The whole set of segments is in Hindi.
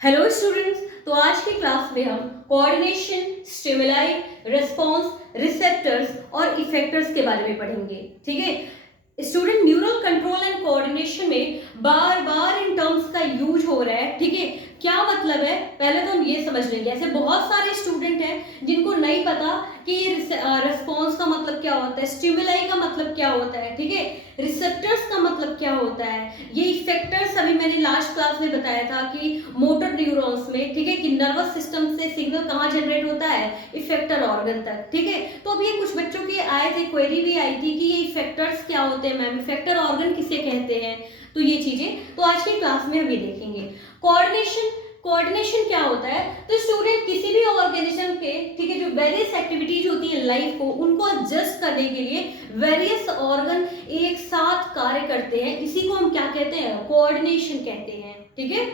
Hello students. तो आज की क्लास में हम कोऑर्डिनेशन, स्टिमुलाई, रिस्पॉन्स, रिसेप्टर्स और इफेक्टर्स के बारे में पढ़ेंगे। ठीक है student, neural control and coordination में बार बार इन टर्म्स का यूज हो रहा है। ठीक है, क्या मतलब है पहले तो हम ये समझ लेंगे। ऐसे बहुत सारे स्टूडेंट हैं जिनको नहीं पता कि रिस्पॉन्स का मतलब क्या होता है, स्टिमुलाई का मतलब क्या होता है, ठीक है, रिसेप्टर्स का मतलब क्या होता है, ये इफेक्टर्स अभी मैंने लास्ट क्लास में बताया था कि मोटर न्यूरॉन्स में, ठीक है, कि नर्वस सिस्टम से सिग्नल कहाँ जनरेट होता है, इफेक्टर ऑर्गन तक। ठीक है, तो अब ये कुछ बच्चों के आए थे, क्वेरी भी आई थी कि ये इफेक्टर्स क्या होते हैं मैम, इफेक्टर ऑर्गन किसे कहते हैं। तो ये चीजें तो आज की क्लास में हम ये देखेंगे। कोऑर्डिनेशन, कोऑर्डिनेशन क्या होता है। तो स्टूडेंट किसी भी ऑर्गेनिज्म के, ठीक है, जो वेरियस एक्टिविटीज होती है लाइफ को, उनको एडजस्ट करने के लिए वेरियस ऑर्गन एक साथ कार्य करते हैं, इसी को हम क्या कहते हैं, कोऑर्डिनेशन कहते हैं। ठीक है,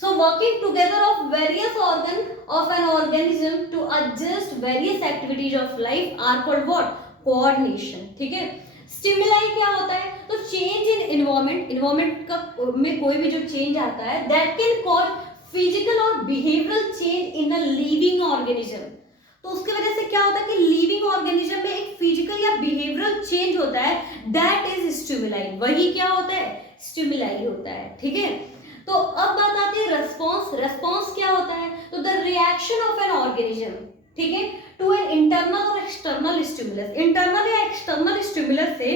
so working together of various organ of an organism to adjust various activities of life are called what, coordination। ठीक है, स्टिमुलाई क्या होता है, तो चेंज इन एनवायरनमेंट, एनवायरनमेंट का में कोई भी जो चेंज आता है दैट कैन कॉज फिजिकल और behavioural change in a living organism. तो उसकी वजह से क्या होता है कि लिविंग ऑर्गेनिज्म में एक फिजिकल या बिहेवियरल चेंज होता है, दैट इज स्टिमुलाई। वही क्या होता है, स्टिमुलाई होता है। ठीक है, तो अब बात आती है रेस्पॉन्स। रेस्पॉन्स क्या होता है, तो the reaction of an organism, ठीक है, टू एन इंटरनल और एक्सटर्नल स्टिमुलस। इंटरनल या एक्सटर्नल स्टिमुलस से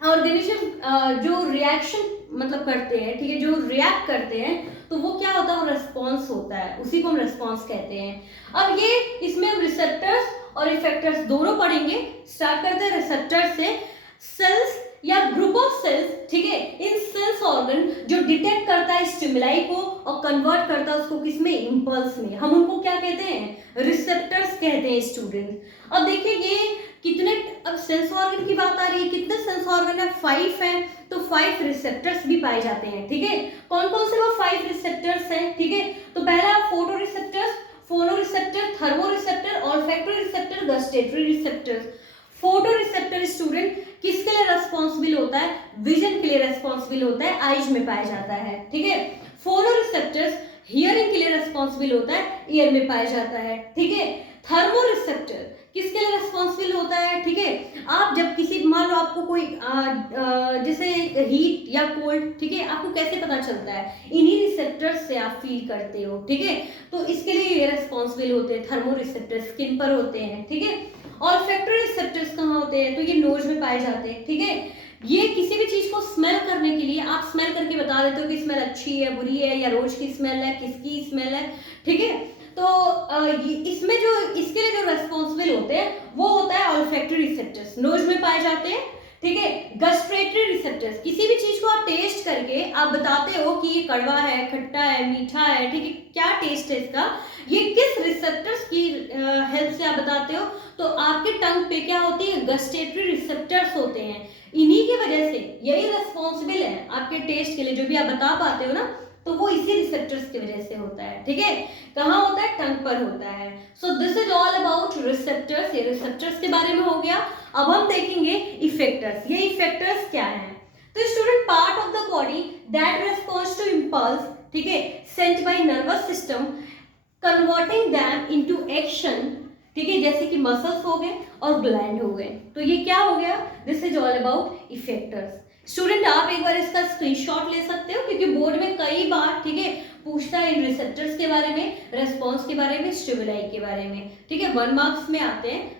ऑर्गेनिज्म जो रिएक्शन मतलब करते हैं, ठीक है, जो रिएक्ट करते हैं, तो वो क्या होता है, वो रेस्पॉन्स होता है, उसी को हम रेस्पॉन्स कहते हैं। अब ये इसमें हम रिसेप्टर्स और इफेक्टर्स दोनों पढ़ेंगे। स्टार्ट करते हैं रिसेप्टर से। सेल्स या ग्रुप ऑफ सेल्स, ठीक है, इन सेल्स ऑर्गन जो डिटेक्ट करता है स्टिमुलाई को और कन्वर्ट करता है उसको किसमें, इंपल्स में, हम उनको क्या कहते हैं, रिसेप्टर्स कहते हैं स्टूडेंट। अब देखिए ये कितने, अब सेंस ऑर्गन की बात आ रही है, कितने सेंस ऑर्गन है, 5 है, तो 5 रिसेप्टर्स भी पाए जाते हैं। ठीक है, कौन कौन से वो 5 रिसेप्टर्स हैं, ठीक है, तो पहला फोटो रिसेप्टर्स, फोनो receptor, thermo receptor, olfactory receptor, gustatory receptors. Photo receptor student किसके लिए रेस्पॉन्सिबल होता है, विजन के लिए रेस्पॉन्सिबल होता है, आईज में पाया जाता है। ठीक है, फोनो रिसेप्टर्स हियरिंग के लिए रेस्पॉन्सिबल होता है, ईयर में पाया जाता है। ठीक है, थर्मो रिसेप्टर किसके लिए रेस्पॉन्सिबल होता है, ठीक है, आप जब किसी, मान लो आपको कोई जैसे हीट या कोल्ड, ठीक है, आपको कैसे पता चलता है, इन्हीं रिसेप्टर्स से आप फील करते हो। ठीक है, तो इसके लिए ये रेस्पॉन्सिबल होते हैं, थर्मो रिसेप्टर स्किन पर होते हैं। ठीक है, ऑल्फैक्टरी रिसेप्टर्स कहाँ होते हैं, तो ये नोज में पाए जाते हैं। ठीक है, ये किसी भी चीज को स्मेल करने के लिए आप स्मेल करके बता देते हो कि स्मेल अच्छी है, बुरी है, या रोज की स्मेल है, किसकी स्मेल है। ठीक है, तो इसमें जो इसके लिए जो रेस्पॉन्सिबल होते हैं वो होता है ऑल्फैक्टरी रिसेप्टर्स, नोज में पाए जाते हैं। ठीक है, गस्ट्रेटरी रिसेप्टर्स, किसी भी चीज को आप टेस्ट करके आप बताते हो कि ये कड़वा है, खट्टा है, मीठा है, ठीक है, क्या टेस्ट है इसका, ये किस रिसेप्टर्स की हेल्प से आप बताते हो, तो आपके टंग पे क्या होती है, गस्टेटरी रिसेप्टर्स होते हैं। इन्हीं की वजह से यही रेस्पॉन्सिबल है आपके टेस्ट के लिए, जो भी आप बता पाते हो ना, तो वो इसी रिसेप्टर्स की वजह से होता है। ठीक है, कहाँ होता है, टंग पर होता है। So this is all about receptors, ये रिसेप्टर्स के बारे में हो गया। अब हम देखेंगे इफेक्टर्स। ये इफेक्टर्स क्या है, तो student part of the body that responds to impulse, ठीक है, sent by nervous system converting them into action. ठीक है, जैसे कि मसल्स हो गए और ग्लैंड हो गए, तो ये क्या हो गया, this is all about effectors. Student आप एक बार इसका स्क्रीनशॉट ले सकते हो, क्योंकि बोर्ड में कई बार, ठीक है, पूछता है इन रिसेप्टर्स के बारे में, रेस्पॉन्स के बारे में, स्टिमुलाई के बारे में। ठीक है, 1 मार्क्स में आते हैं,